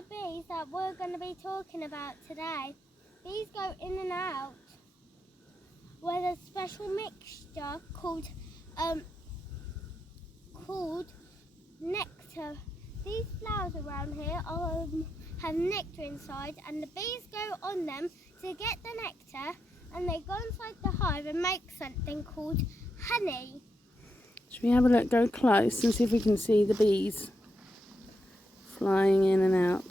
the bees that we're going to be talking about today, bees go in and out with a special mixture called nectar. These flowers around here have nectar inside, and the bees go on them to get the nectar, and they go inside the hive and make something called honey. Should we have a look, go close and see if we can see the bees flying in and out?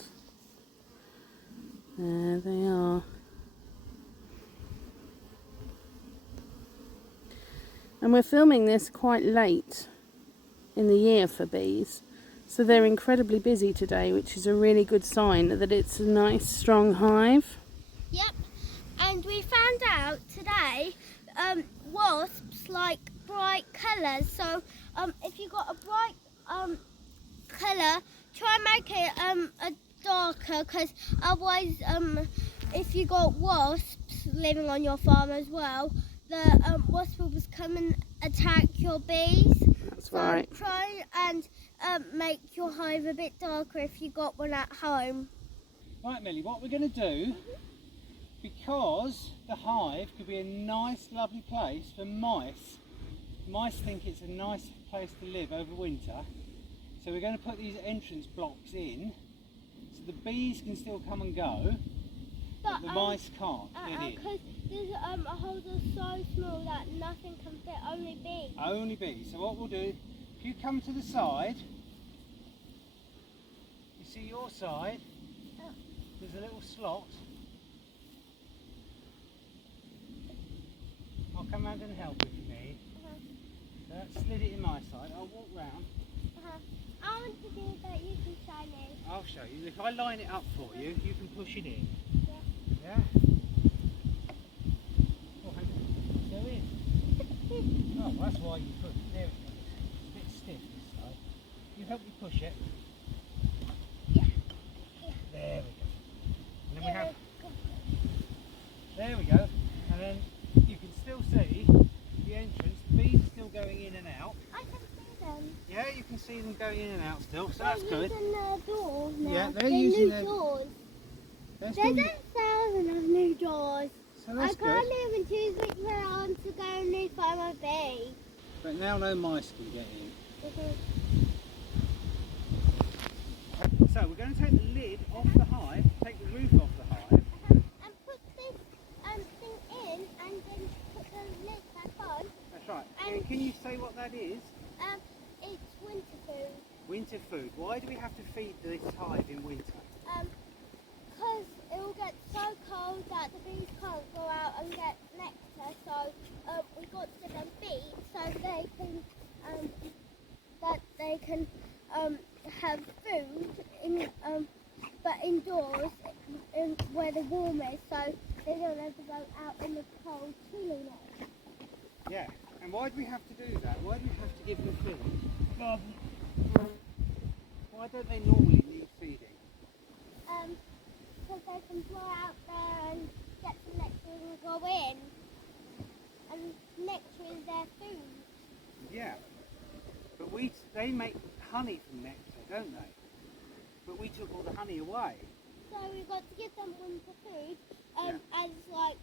There they are. And we're filming this quite late in the year for bees, so they're incredibly busy today, which is a really good sign that it's a nice strong hive. Yep, and we found out today wasps like bright colours, so if you got a bright colour, try and make it a darker, because otherwise if you got wasps living on your farm as well, the wasps will come and attack your bees. That's so right. Try and make your hive a bit darker if you got one at home. Right, Millie, what we're going to do, because the hive could be a nice lovely place for mice. Mice think it's a nice place to live over winter, so we're going to put these entrance blocks in so the bees can still come and go, but the mice can't get in. Because these holes are so small that nothing can fit, only bees. Only bees. So what we'll do, if you come to the side, you see your side, there's a little slot. I'll come round and help if you need. So slid it in my side, I'll walk round. I want to do that, you can show me. I'll show you. If I line it up for you, you can push it in. Yeah. Yeah? Oh, hang on. Go in. Oh, that's why you put it. There it goes. It's a bit stiff this side. You help me push it. Yeah. There we go. And then we have... There we go. And then you can still see the entrance. The bees are still going in and out. I can see them. Yeah, you can see them going in and out still, so that's good. They're using their doors now. Yeah, they're using new their doors. There's There's 1,000 of new doors. So that's I can't good. even choose which one I want to go and find my bee. But now no mice can get in. So we're going to take the lid off the hive, take the roof off the hive. And put this thing in and then put the lid back on. That's right. And Can you say what that is? It's winter food. Winter food. Why do we have to feed this hive in winter? Because it will get so cold that the bees can't go out and get nectar, so we've got to give them feed so they can have food but indoors where the warm is, so they don't have to go out in the cold chilly night. Yeah. And why do we have to do that? Why do we have to give them food? Why don't they normally need feeding? Because they can fly out there and get some nectar and go in. And nectar is their food. Yeah. But they make honey from nectar, don't they? But we took all the honey away. So we've got to give them winter food. As like,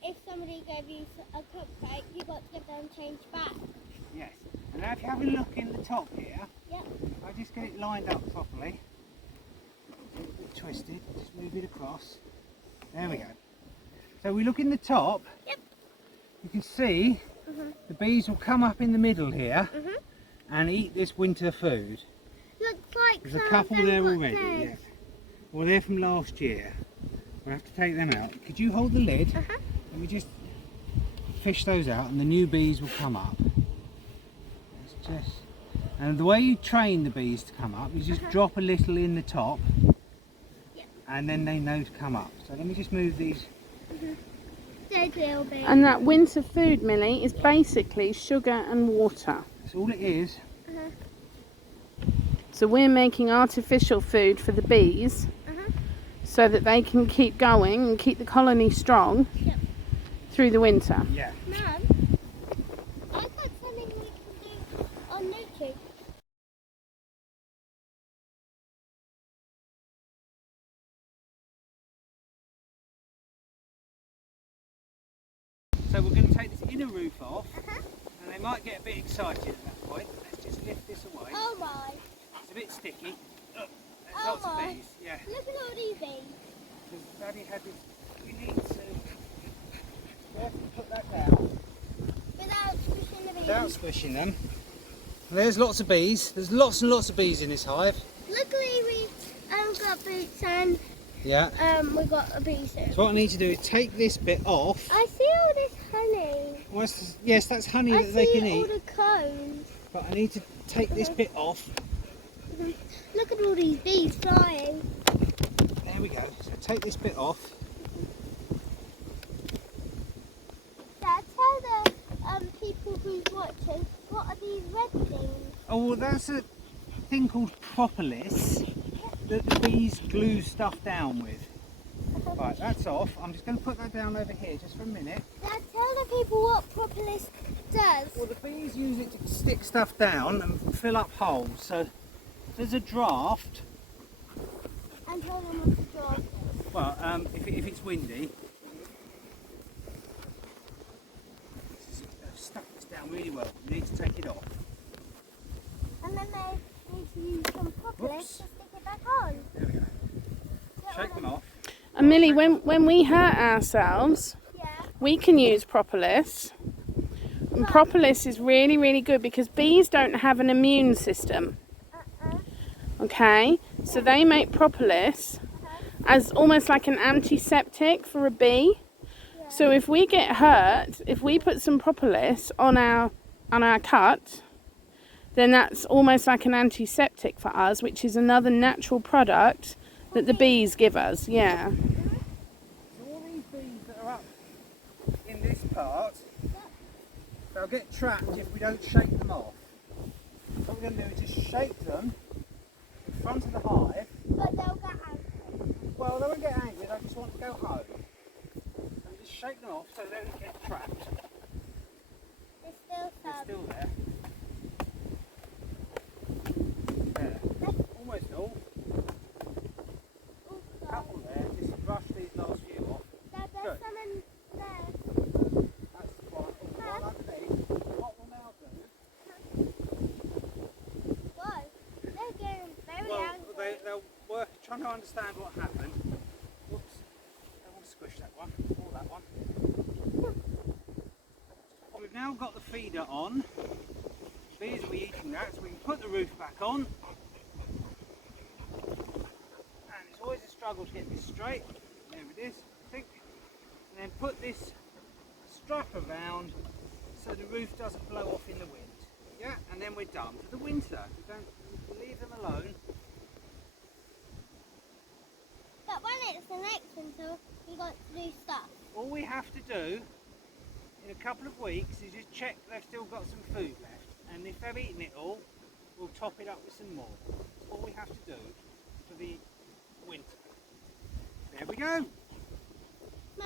if somebody gave you a cupcake, you've got to give them change back. Yes. And now if you have a look in the top here, Yep. I just get it lined up properly. A bit twisted, just move it across. There we go. So we look in the top, Yep. you can see the bees will come up in the middle here and eat this winter food. Looks like There's a couple there already. Yeah. Well, they're from last year. We'll have to take them out. Could you hold the lid? Let me just fish those out and the new bees will come up. And the way you train the bees to come up is just drop a little in the top and then they know to come up. So let me just move these. And that winter food, Millie, is basically sugar and water. That's all it is. So we're making artificial food for the bees so that they can keep going and keep the colony strong through the winter. Yeah. Mum, So we're going to take this inner roof off, Uh-huh. and they might get a bit excited at that point. Let's just lift this away. Oh my. It's a bit sticky. Look, there's Oh lots my. of bees. Yeah, Look at all these bees. because Daddy had this. We need to carefully put that down Without squishing the bees. without squishing them. There's lots of bees. There's lots and lots of bees in this hive. Luckily we got boots and Yeah. we got a bee suit. So what I need to do is take this bit off. I see all this honey. Yes, that's honey I that they can see all eat. the cones. But I need to take this bit off. Look at all these bees flying. There we go. So take this bit off. Dad, tell the people who's watching, what are these red things? Oh, well, that's a thing called propolis that the bees glue stuff down with. Right, that's off. I'm just going to put that down over here just for a minute. Dad, tell the people what propolis does. Well, the bees use it to stick stuff down and fill up holes. So if there's a draft, And tell them what the draft is. well, if it's windy, I've stuck this down really well. You need to take it off. And then they need to use some propolis Whoops. to stick it back on. There we go. Shake them off. And Millie, when we hurt ourselves, Yeah. we can use propolis. And propolis is really, really good because bees don't have an immune system. Okay, so they make propolis as almost like an antiseptic for a bee. So if we get hurt, if we put some propolis on our cut, then that's almost like an antiseptic for us, which is another natural product that the bees give us. Yeah. So all these bees that are up in this part, they'll get trapped if we don't shake them off. What we're going to do is just shake them in front of the hive. But they'll get angry. Well, they won't get angry, they just want to go home. And just shake them off so they don't get trapped. There's still They're some. still there. There. Almost all. Oh, God. Couple there. Just brush these last few off. Dad, there's Good. some in there. That's the one. One underneath. What we'll now do. Whoa. They're getting very Well, angry. they'll work trying to understand what happened. Whoops. I want to squish that one or that one. We've now got the feeder on. Bees will be eating that, so we can put the roof back on. And it's always a struggle to get this straight. There it is, I think. And then put this strap around so the roof doesn't blow off in the wind. Yeah, and then we're done for the winter. We don't leave them alone. But when it's the next winter, we got to do stuff. All we have to do in a couple of weeks is just check they've still got some food left. And if they've eaten it all, we'll top it up with some more. That's all we have to do for the winter. There we go.